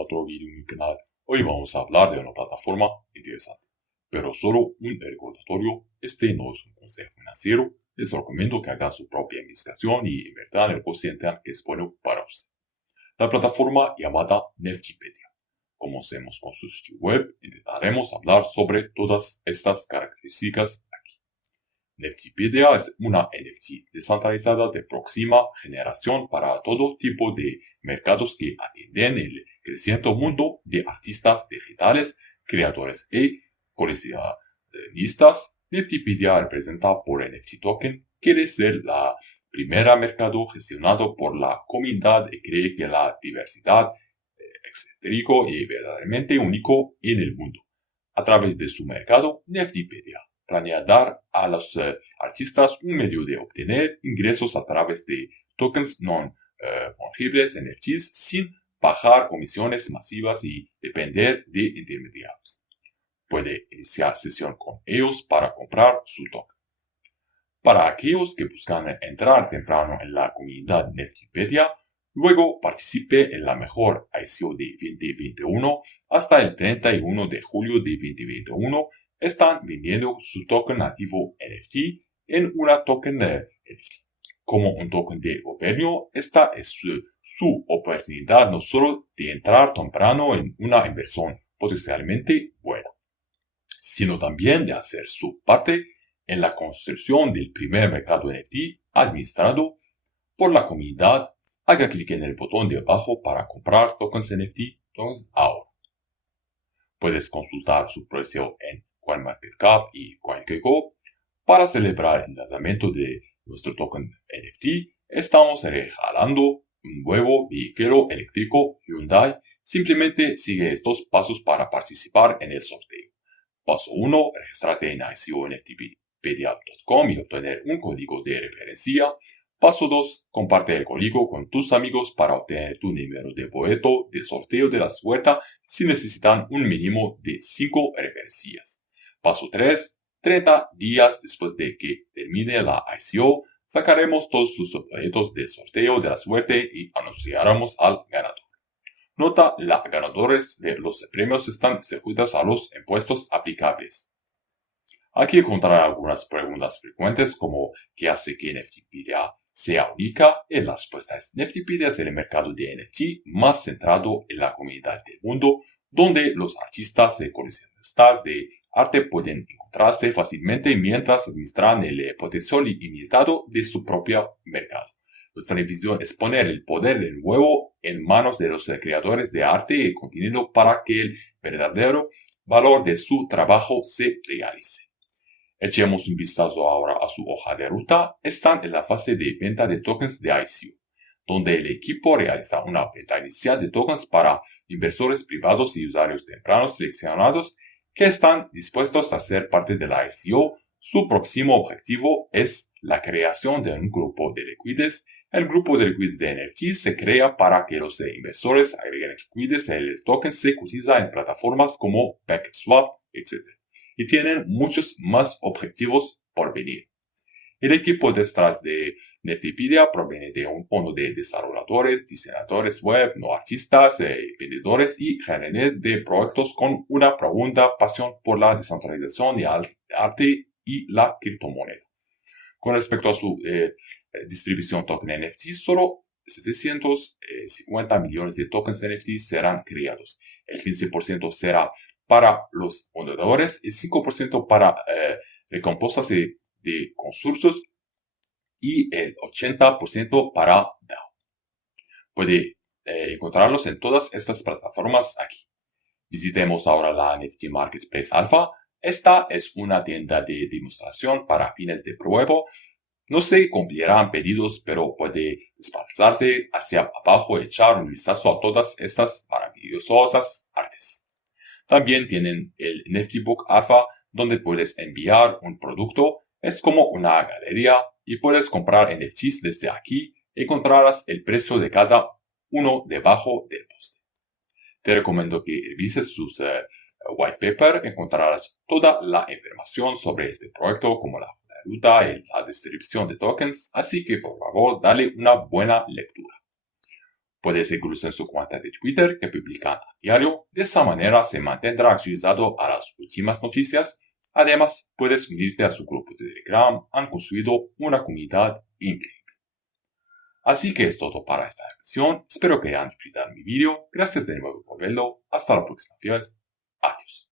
otro video en mi canal. Hoy vamos a hablar de una plataforma interesante, pero solo un recordatorio: este no es un consejo financiero. Les recomiendo que hagan su propia investigación y inviertan el que sientan que es bueno para usted. La plataforma llamada Neftipedia. Comencemos con su sitio web. Intentaremos hablar sobre todas estas características aquí. Neftipedia es una NFT descentralizada de próxima generación para todo tipo de mercados que atienden el creciente mundo de artistas digitales, creadores y coleccionistas. Neftipedia representa por NFT Token quiere ser la primera mercado gestionado por la comunidad y cree que la diversidad excéntrico y verdaderamente único en el mundo. A través de su mercado, Neftipedia planea dar a los artistas un medio de obtener ingresos a través de tokens no fungibles NFTs sin pagar comisiones masivas y depender de intermediarios. Puede iniciar sesión con ellos para comprar su token. Para aquellos que buscan entrar temprano en la comunidad Neftipedia, luego participe en la mejor ICO de 2021 hasta el 31 de julio de 2021, están vendiendo su token nativo NFT en una token de NFT. Como un token de gobierno, esta es su oportunidad no solo de entrar temprano en una inversión potencialmente buena, sino también de hacer su parte en la construcción del primer mercado NFT administrado por la comunidad. Haga clic en el botón de abajo para comprar tokens NFT ahora. Puedes consultar su precio en CoinMarketCap y CoinGecko. Para celebrar el lanzamiento de nuestro token NFT, estamos regalando un nuevo vehículo eléctrico Hyundai. Simplemente sigue estos pasos para participar en el sorteo. Paso 1. Regístrate en ICO-NFTpedia.com y obtener un código de referencia. Paso 2. Comparte el código con tus amigos para obtener tu número de boleto de sorteo de la suerte si necesitan un mínimo de 5 referencias. Paso 3. 30 días después de que termine la ICO, sacaremos todos tus boletos de sorteo de la suerte y anunciaremos al ganador. Nota: los ganadores de los premios están sujetos a los impuestos aplicables. Aquí encontrará algunas preguntas frecuentes como ¿qué hace que Neftipedia sea única? Y la respuesta es: Neftipedia es el mercado de NFT más centrado en la comunidad del mundo, donde los artistas y coleccionistas de arte pueden encontrarse fácilmente mientras administran el potencial ilimitado de su propio mercado. Nuestra visión es poner el poder del nuevo en manos de los creadores de arte y contenido para que el verdadero valor de su trabajo se realice. Echemos un vistazo ahora a su hoja de ruta. Están en la fase de venta de tokens de ICO, donde el equipo realiza una venta inicial de tokens para inversores privados y usuarios tempranos seleccionados que están dispuestos a ser parte de la ICO. Su próximo objetivo es la creación de un grupo de liquidez. El grupo de liquidez de NFT se crea para que los inversores agreguen liquidez y el token se cotiza en plataformas como PancakeSwap, etc. Y tienen muchos más objetivos por venir. El equipo detrás de Neftipedia proviene de un fondo de desarrolladores, diseñadores web, no artistas, vendedores y gerentes de proyectos con una profunda pasión por la descentralización y el arte y la criptomoneda. Con respecto a su distribución token NFT, solo 750 millones de tokens NFT serán creados. El 15% será para los fundadores y 5% para recompensas de concursos y el 80% para DAO. Puede encontrarlos en todas estas plataformas aquí. Visitemos ahora la NFT Marketplace Alpha. Esta es una tienda de demostración para fines de prueba. No se cumplirán pedidos, pero puede desplazarse hacia abajo y echar un vistazo a todas estas maravillosas artes. También tienen el NFT Book Alpha, donde puedes enviar un producto. Es como una galería y puedes comprar NFTs desde aquí. Encontrarás el precio de cada uno debajo del post. Te recomiendo que revises sus white paper. Encontrarás toda la información sobre este proyecto, como la ruta y la distribución de tokens, así que por favor dale una buena lectura. Puedes seguirlos en su cuenta de Twitter que publican a diario. De esa manera se mantendrá actualizado a las últimas noticias. Además, puedes unirte a su grupo de Telegram. Han construido una comunidad increíble. Así que es todo para esta emisión. Espero que hayan disfrutado mi vídeo. Gracias de nuevo por verlo. Hasta la próxima vez. Adiós.